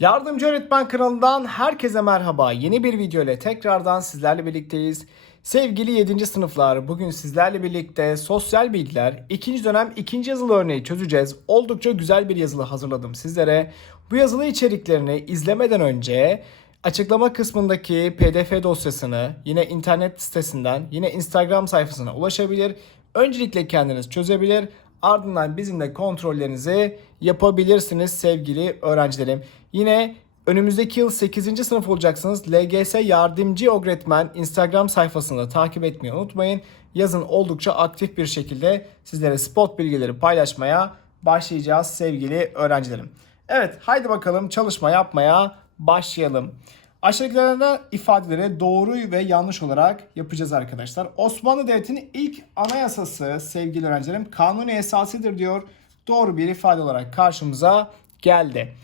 Yardımcı Öğretmen kanalından herkese merhaba. Yeni bir video ile tekrardan sizlerle birlikteyiz. Sevgili 7. sınıflar, bugün sizlerle birlikte sosyal bilgiler 2. dönem 2. yazılı örneği çözeceğiz. Oldukça güzel bir yazılı hazırladım sizlere. Bu yazılı içeriklerini izlemeden önce açıklama kısmındaki pdf dosyasını yine internet sitesinden yine Instagram sayfasına ulaşabilir. Öncelikle kendiniz çözebilir. Ardından bizimle kontrollerinizi yapabilirsiniz sevgili öğrencilerim. Yine önümüzdeki yıl 8. sınıf olacaksınız. LGS Yardımcı Öğretmen Instagram sayfasını da takip etmeyi unutmayın. Yazın oldukça aktif bir şekilde sizlere spot bilgileri paylaşmaya başlayacağız sevgili öğrencilerim. Evet haydi bakalım çalışma yapmaya başlayalım. Aşağıdakilerden ifadeleri doğru ve yanlış olarak yapacağız arkadaşlar. Osmanlı Devleti'nin ilk anayasası sevgili öğrencilerim kanuni esasıdır diyor. Doğru bir ifade olarak karşımıza geldi.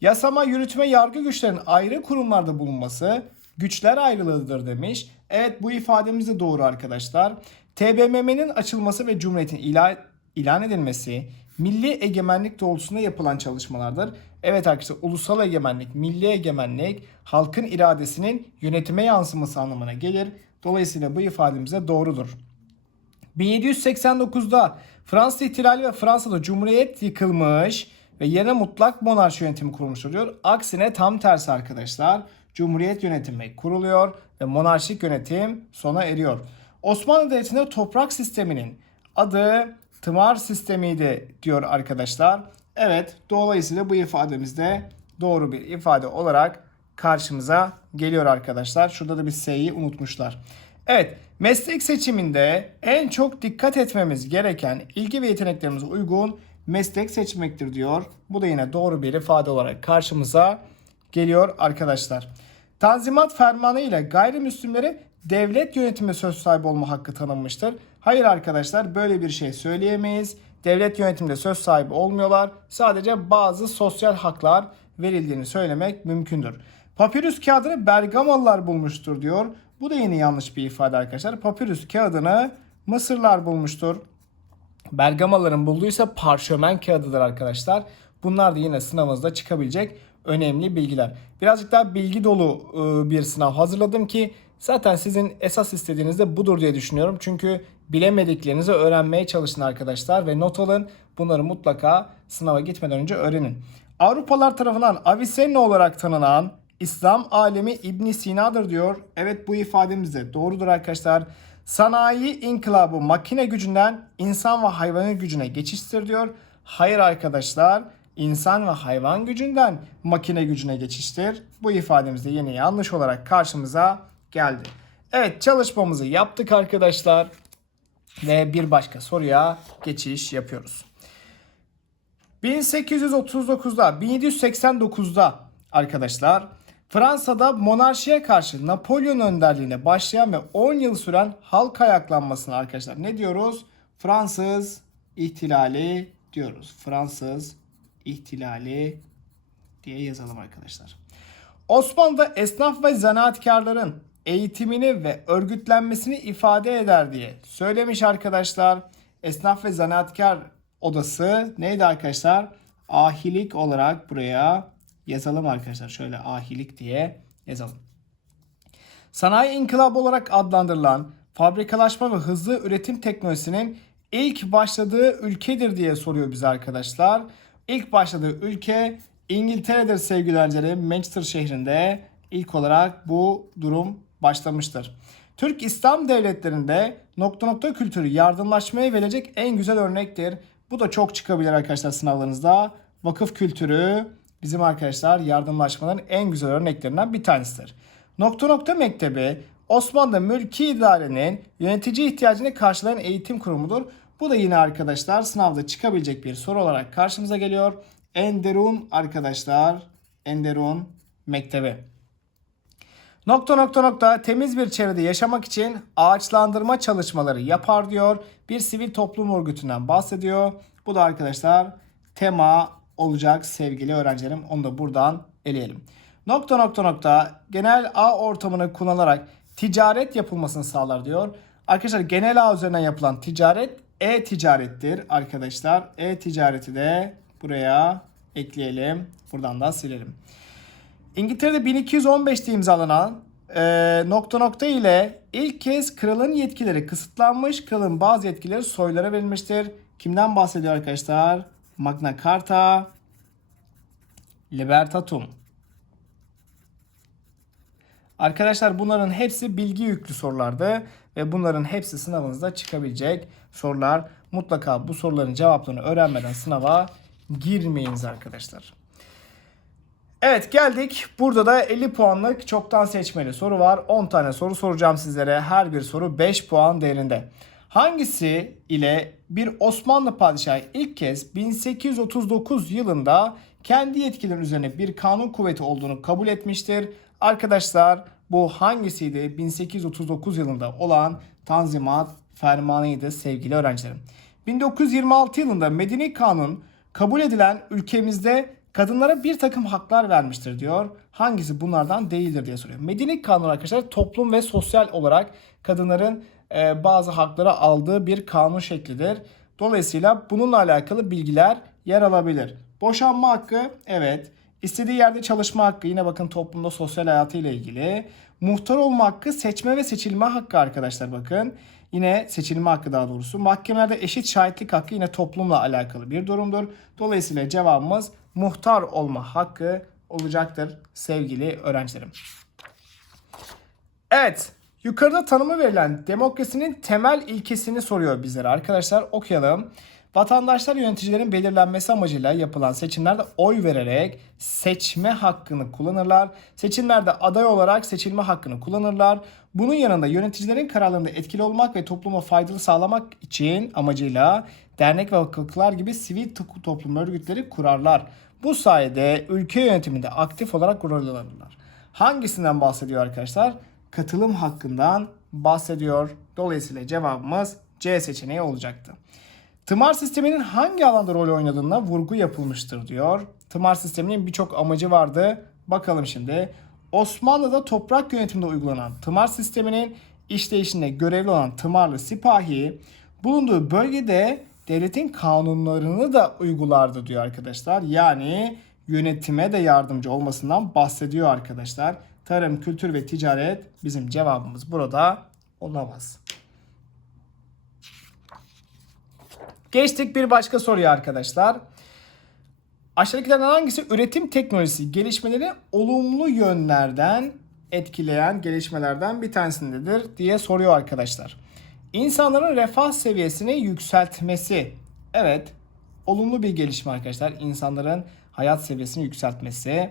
Yasama, yürütme, yargı güçlerinin ayrı kurumlarda bulunması güçler ayrılığıdır demiş. Evet bu ifademiz de doğru arkadaşlar. TBMM'nin açılması ve Cumhuriyet'in ilan, ilan edilmesi milli egemenlik doğrultusunda yapılan çalışmalardır. Evet arkadaşlar ulusal egemenlik, milli egemenlik halkın iradesinin yönetime yansıması anlamına gelir. Dolayısıyla bu ifademiz de doğrudur. 1789'da Fransız ihtilali ve Fransa'da Cumhuriyet yıkılmış ve yerine mutlak monarşi yönetimi kurulmuş oluyor. Aksine tam tersi arkadaşlar. Cumhuriyet yönetimi kuruluyor ve monarşik yönetim sona eriyor. Osmanlı Devleti'nde toprak sisteminin adı tımar sistemiydi diyor arkadaşlar. Evet dolayısıyla bu ifademiz de doğru bir ifade olarak karşımıza geliyor arkadaşlar. Şurada da bir S'yi unutmuşlar. Evet, meslek seçiminde en çok dikkat etmemiz gereken ilgi ve yeteneklerimize uygun meslek seçmektir diyor. Bu da yine doğru bir ifade olarak karşımıza geliyor arkadaşlar. Tanzimat fermanı ile gayrimüslimlere devlet yönetimi söz sahibi olma hakkı tanınmıştır. Hayır arkadaşlar böyle bir şey söyleyemeyiz. Devlet yönetiminde söz sahibi olmuyorlar. Sadece bazı sosyal haklar verildiğini söylemek mümkündür. Papyrus kağıdını Bergamalılar bulmuştur diyor. Bu da yine yanlış bir ifade arkadaşlar. Papyrus kağıdını Mısırlar bulmuştur. Bergamalıların bulduysa parşömen kağıdıdır arkadaşlar. Bunlar da yine sınavınızda çıkabilecek önemli bilgiler. Birazcık daha bilgi dolu e, bir sınav hazırladım ki zaten sizin esas istediğiniz de budur diye düşünüyorum. Çünkü bilemediklerinizi öğrenmeye çalışın arkadaşlar ve not alın. Bunları mutlaka sınava gitmeden önce öğrenin. Avrupalılar tarafından Avicenna olarak tanınan İslam alemi İbn Sina'dır diyor. Evet bu ifademiz de doğrudur arkadaşlar. Sanayi inkılabı makine gücünden insan ve hayvanın gücüne geçiştir diyor. Hayır arkadaşlar insan ve hayvan gücünden makine gücüne geçiştir. Bu ifademiz de yine yanlış olarak karşımıza geldi. Evet çalışmamızı yaptık arkadaşlar. Ve bir başka soruya geçiş yapıyoruz. 1839'da 1789'da arkadaşlar Fransa'da monarşiye karşı Napolyon önderliğine başlayan ve 10 yıl süren halk ayaklanmasına arkadaşlar ne diyoruz? Fransız ihtilali diyoruz. Fransız ihtilali diye yazalım arkadaşlar. Osmanlı'da esnaf ve zanaatkarların eğitimini ve örgütlenmesini ifade eder diye söylemiş arkadaşlar. Esnaf ve zanaatkar odası neydi arkadaşlar? Ahilik olarak buraya yazalım arkadaşlar. Şöyle ahilik diye yazalım. Sanayi inkılabı olarak adlandırılan fabrikalaşma ve hızlı üretim teknolojisinin ilk başladığı ülkedir diye soruyor bize arkadaşlar. İlk başladığı ülke İngiltere'dir sevgili öğrencilerim. Manchester şehrinde ilk olarak bu durum başlamıştır. Türk İslam devletlerinde nokta nokta kültürü yardımlaşmaya verecek en güzel örnektir. Bu da çok çıkabilir arkadaşlar sınavlarınızda. Vakıf kültürü bizim arkadaşlar yardımlaşmaların en güzel örneklerinden bir tanesidir. Nokta nokta mektebi Osmanlı mülki idarenin yönetici ihtiyacını karşılayan eğitim kurumudur. Bu da yine arkadaşlar sınavda çıkabilecek bir soru olarak karşımıza geliyor. Enderun arkadaşlar. Enderun mektebi. Nokta nokta nokta temiz bir çevrede yaşamak için ağaçlandırma çalışmaları yapar diyor. Bir sivil toplum örgütünden bahsediyor. Bu da arkadaşlar tema olacak sevgili öğrencilerim. Onu da buradan eleyelim. Nokta nokta nokta genel ağ ortamını kullanarak ticaret yapılmasını sağlar diyor. Arkadaşlar genel ağ üzerinden yapılan ticaret e-ticarettir arkadaşlar. E-ticareti de buraya ekleyelim. Buradan da silelim. İngiltere'de 1215'te imzalanan e, nokta nokta ile ilk kez kralın yetkileri kısıtlanmış. Kralın bazı yetkileri soylara verilmiştir. Kimden bahsediyor arkadaşlar? Magna Carta Libertatum. Arkadaşlar bunların hepsi bilgi yüklü sorulardı ve bunların hepsi sınavınızda çıkabilecek sorular. Mutlaka bu soruların cevaplarını öğrenmeden sınava girmeyiniz arkadaşlar. Evet geldik. Burada da 50 puanlık çoktan seçmeli soru var. 10 tane soru soracağım sizlere. Her bir soru 5 puan değerinde. Hangisi ile bir Osmanlı padişahı ilk kez 1839 yılında kendi yetkilerinin üzerine bir kanun kuvveti olduğunu kabul etmiştir? Arkadaşlar bu hangisiydi? 1839 yılında olan Tanzimat Fermanı'ydı sevgili öğrencilerim. 1926 yılında Medeni Kanun kabul edilen ülkemizde kadınlara bir takım haklar vermiştir diyor. Hangisi bunlardan değildir diye soruyor. Medeni Kanun arkadaşlar toplum ve sosyal olarak kadınların e, bazı hakları aldığı bir kanun şeklidir. Dolayısıyla bununla alakalı bilgiler yer alabilir. Boşanma hakkı evet. İstediği yerde çalışma hakkı yine bakın toplumda sosyal hayatı ile ilgili. Muhtar olma hakkı seçme ve seçilme hakkı arkadaşlar bakın. Yine seçilme hakkı daha doğrusu. Mahkemelerde eşit şahitlik hakkı yine toplumla alakalı bir durumdur. Dolayısıyla cevabımız muhtar olma hakkı olacaktır sevgili öğrencilerim. Evet, yukarıda tanımı verilen demokrasinin temel ilkesini soruyor bizlere arkadaşlar. Okuyalım. Vatandaşlar yöneticilerin belirlenmesi amacıyla yapılan seçimlerde oy vererek seçme hakkını kullanırlar. Seçimlerde aday olarak seçilme hakkını kullanırlar. Bunun yanında yöneticilerin kararlarında etkili olmak ve topluma faydalı sağlamak için amacıyla dernek ve vakıflar gibi sivil toplum örgütleri kurarlar. Bu sayede ülke yönetiminde aktif olarak rol alırlar. Hangisinden bahsediyor arkadaşlar? Katılım hakkından bahsediyor. Dolayısıyla cevabımız C seçeneği olacaktı. Tımar sisteminin hangi alanda rol oynadığına vurgu yapılmıştır diyor. Tımar sisteminin birçok amacı vardı. Bakalım şimdi. Osmanlı'da toprak yönetiminde uygulanan tımar sisteminin işleyişinde görevli olan tımarlı sipahi bulunduğu bölgede devletin kanunlarını da uygulardı diyor arkadaşlar. Yani yönetime de yardımcı olmasından bahsediyor arkadaşlar. Tarım, kültür ve ticaret bizim cevabımız burada olamaz. Geçtik bir başka soruya arkadaşlar. Aşağıdakilerden hangisi üretim teknolojisi gelişmeleri olumlu yönlerden etkileyen gelişmelerden bir tanesindedir diye soruyor arkadaşlar. İnsanların refah seviyesini yükseltmesi. Evet, olumlu bir gelişme arkadaşlar. İnsanların hayat seviyesini yükseltmesi.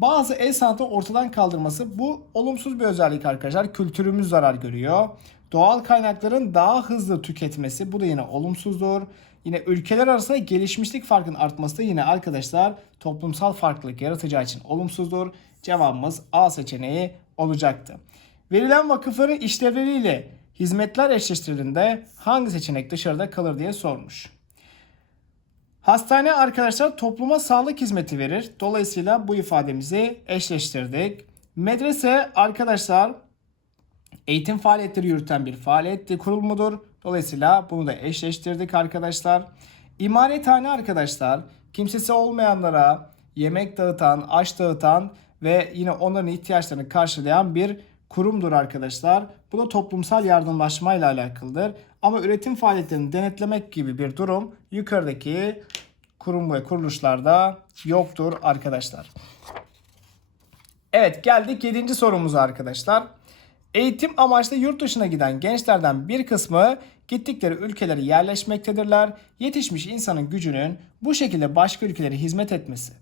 Bazı el sanatı ortadan kaldırması bu olumsuz bir özellik arkadaşlar. Kültürümüz zarar görüyor. Doğal kaynakların daha hızlı tüketmesi bu da yine olumsuzdur. Yine ülkeler arasında gelişmişlik farkının artması da yine arkadaşlar toplumsal farklılık yaratacağı için olumsuzdur. Cevabımız A seçeneği olacaktı. Verilen vakıfların işlevleriyle hizmetler eşleştirildiğinde hangi seçenek dışarıda kalır diye sormuş. Hastane arkadaşlar topluma sağlık hizmeti verir. Dolayısıyla bu ifademizi eşleştirdik. Medrese arkadaşlar eğitim faaliyetleri yürüten bir faaliyet kurulumudur. Dolayısıyla bunu da eşleştirdik arkadaşlar. İmarethane arkadaşlar kimsesi olmayanlara yemek dağıtan, aş dağıtan ve yine onların ihtiyaçlarını karşılayan bir kurumdur arkadaşlar. Bu da toplumsal yardımlaşmayla alakalıdır. Ama üretim faaliyetlerini denetlemek gibi bir durum yukarıdaki kurum ve kuruluşlarda yoktur arkadaşlar. Evet geldik 7. sorumuza arkadaşlar. Eğitim amaçlı yurt dışına giden gençlerden bir kısmı gittikleri ülkelere yerleşmektedirler. Yetişmiş insanın gücünün bu şekilde başka ülkelere hizmet etmesi.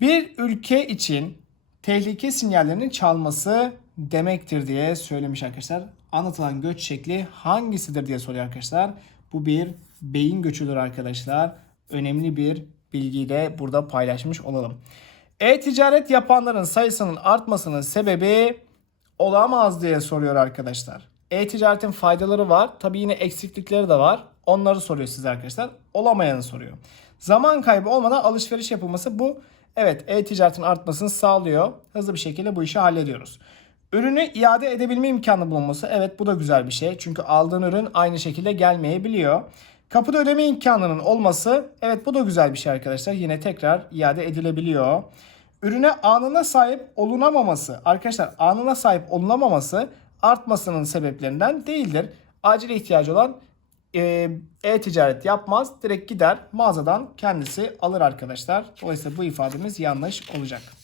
Bir ülke için tehlike sinyallerinin çalması demektir diye söylemiş arkadaşlar. Anlatılan göç şekli hangisidir diye soruyor arkadaşlar. Bu bir beyin göçüdür arkadaşlar. Önemli bir bilgiyi de burada paylaşmış olalım. E-ticaret yapanların sayısının artmasının sebebi olamaz diye soruyor arkadaşlar. E-ticaretin faydaları var. Tabii yine eksiklikleri de var. Onları soruyor size arkadaşlar. Olamayanı soruyor. Zaman kaybı olmadan alışveriş yapılması bu evet e-ticaretin artmasını sağlıyor. Hızlı bir şekilde bu işi hallediyoruz. Ürünü iade edebilme imkanı bulunması evet bu da güzel bir şey. Çünkü aldığın ürün aynı şekilde gelmeyebiliyor. Kapıda ödeme imkanının olması evet bu da güzel bir şey arkadaşlar. Yine tekrar iade edilebiliyor. ürüne anına sahip olunamaması, arkadaşlar anına sahip olunamaması artmasının sebeplerinden değildir. Acil ihtiyacı olan e, e-ticaret yapmaz. Direkt gider mağazadan kendisi alır arkadaşlar. Dolayısıyla bu ifademiz yanlış olacak.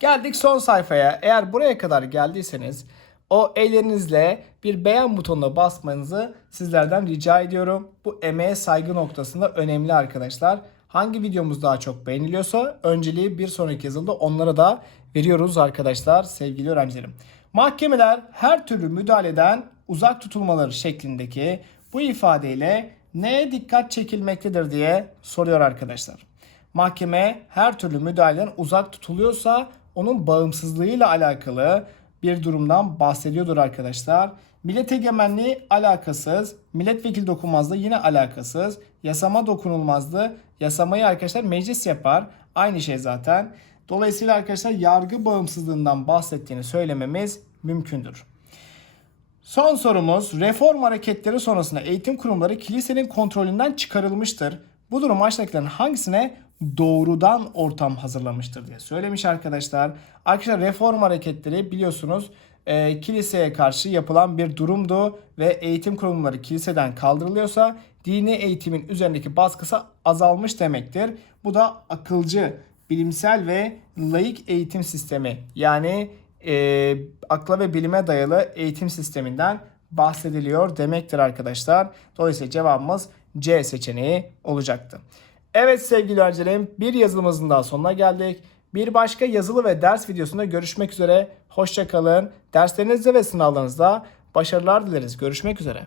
Geldik son sayfaya. Eğer buraya kadar geldiyseniz o ellerinizle bir beğen butonuna basmanızı sizlerden rica ediyorum. Bu emeğe saygı noktasında önemli arkadaşlar. Hangi videomuz daha çok beğeniliyorsa önceliği bir sonraki yazılda onlara da veriyoruz arkadaşlar sevgili öğrencilerim. Mahkemeler her türlü müdahaleden uzak tutulmaları şeklindeki bu ifadeyle neye dikkat çekilmektedir diye soruyor arkadaşlar. Mahkeme her türlü müdahaleden uzak tutuluyorsa onun bağımsızlığıyla alakalı bir durumdan bahsediyordur arkadaşlar. Millet egemenliği alakasız, milletvekili dokunmazlığı yine alakasız, yasama dokunulmazlığı, yasamayı arkadaşlar meclis yapar. Aynı şey zaten. Dolayısıyla arkadaşlar yargı bağımsızlığından bahsettiğini söylememiz mümkündür. Son sorumuz reform hareketleri sonrasında eğitim kurumları kilisenin kontrolünden çıkarılmıştır. Bu durum aşağıdakilerin hangisine doğrudan ortam hazırlamıştır diye söylemiş arkadaşlar. Arkadaşlar reform hareketleri biliyorsunuz e, kiliseye karşı yapılan bir durumdu ve eğitim kurumları kiliseden kaldırılıyorsa dini eğitimin üzerindeki baskısı azalmış demektir. Bu da akılcı, bilimsel ve laik eğitim sistemi yani e, akla ve bilime dayalı eğitim sisteminden bahsediliyor demektir arkadaşlar. Dolayısıyla cevabımız C seçeneği olacaktı. Evet sevgili öğrencilerim bir yazılımızın daha sonuna geldik. Bir başka yazılı ve ders videosunda görüşmek üzere. Hoşçakalın. Derslerinizde ve sınavlarınızda başarılar dileriz. Görüşmek üzere.